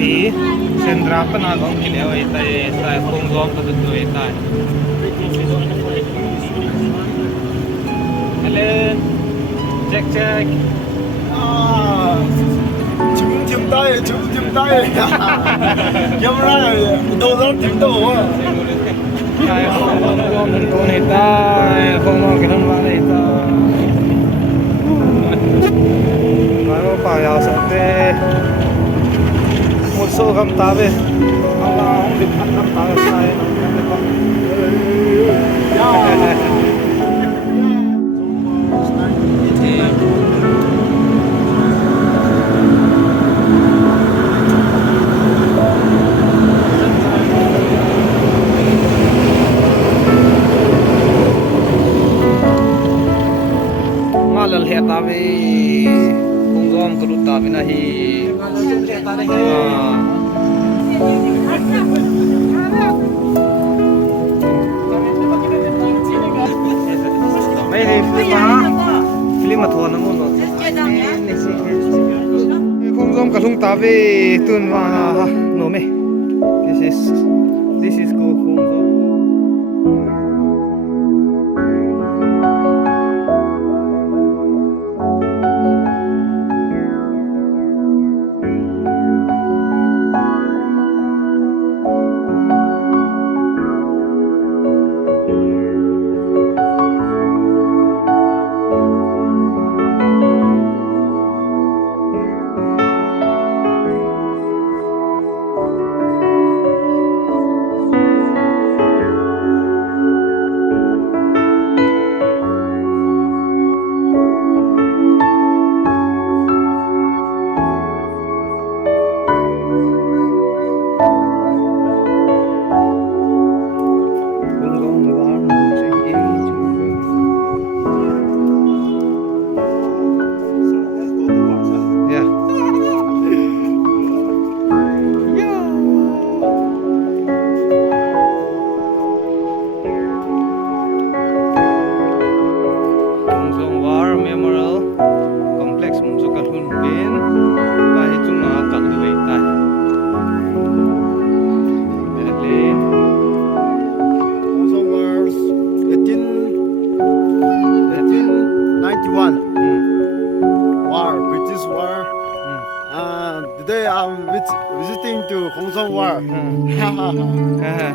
hi sendra pana gong kile oi tai khong gom ka du oi tai hello check Chim tay camera đâu đó tìm đâu tai khong gom ko nei tai khong gom ke nan wa nei tai mai pa ya sa te một số gam ta về không là không được ăn gam ta sai nó không ngalal he ta về không gom cái lụt ta về na hi mấy đi phim mà thua nó muốn rồi không gom cả thùng ta về tuần và nổ mày this is cool không gom Today I'm visiting to Hong Song War.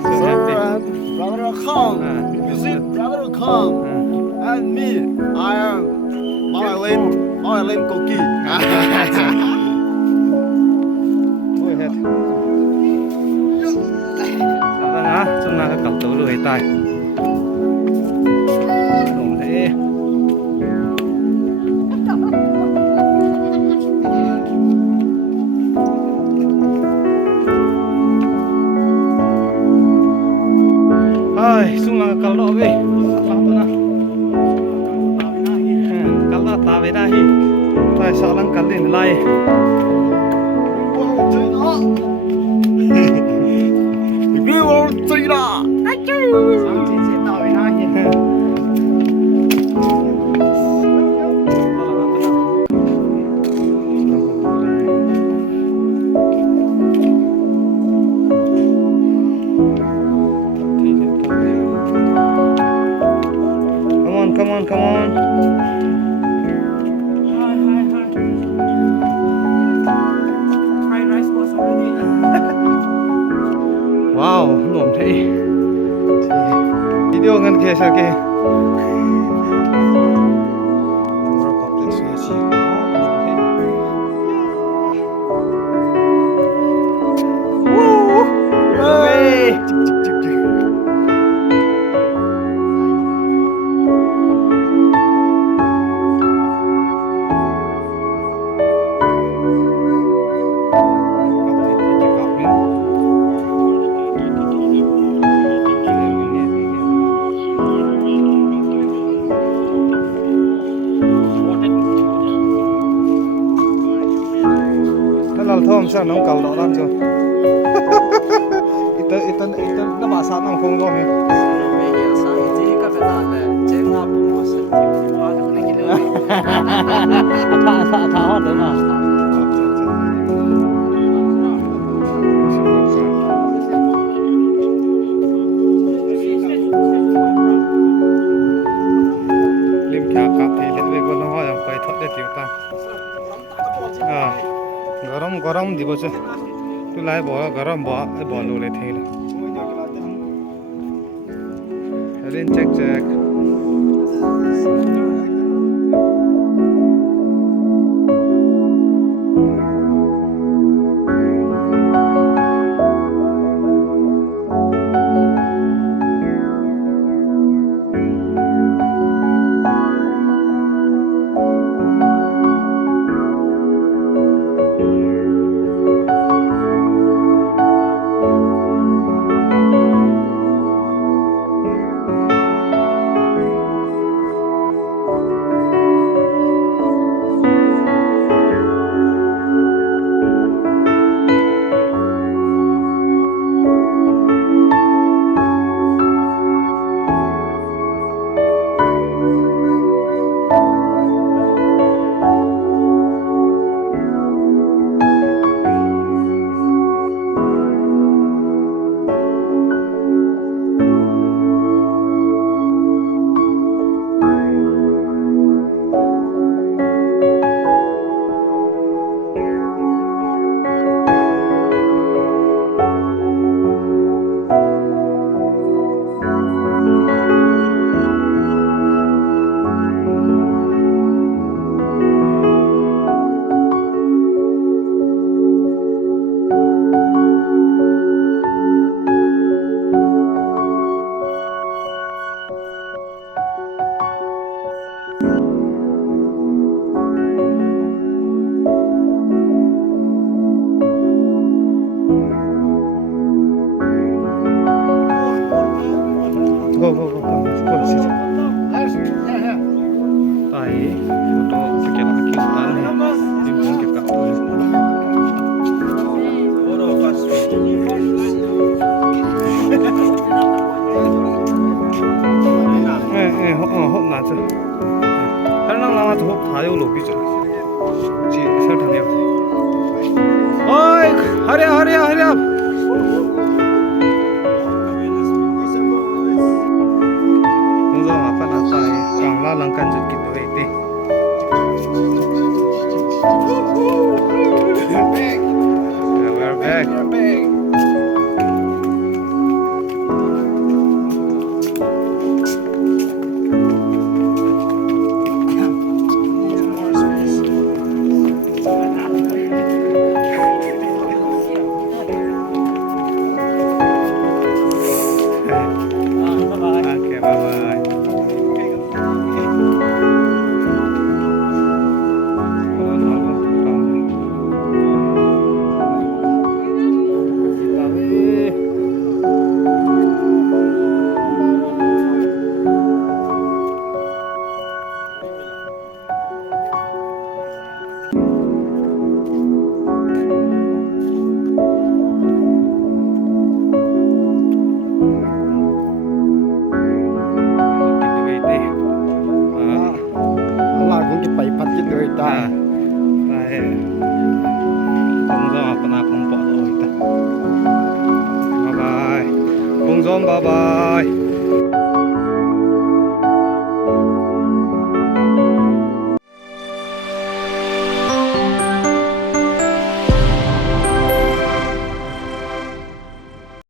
So happy. Brother come, visit brother come, and me. I am Marlene Koki. Go ahead. Sao hả? Chúng ta cầm tủ rồi tay. Đúng thế. Sung lang kalau we, apa na? Kalau ta we dah hi, tai salang kalin lai. Ibu mau cerita. Sang cici ta we dah hi. Come on. Hi. Fried rice was already. Wow, ngon thế. Video ngân kia sao kia? thơm sao nó cầu đó lắm chưa ít nó bà sát nó không có mình thả hết đấy mà cà phê lệ về con hoa yang quay thoát để tiêu ta garam garam đi bớt chứ tu lại bỏ garam bỏ luôn lấy thế là lên check check go go go go go sit ai photo cái là cái ta này tìm kiếm cái cặp hộp nào chứ hắn đang làm hộp tháo vô lục chứ chị sao thằng em ôi hurry up do mà phát là tại càng lo lắng cần kịp đối đi we're back okay, bye bye. Ta đây không do apa nak không bỏ rồi ta bye bye không do bye bye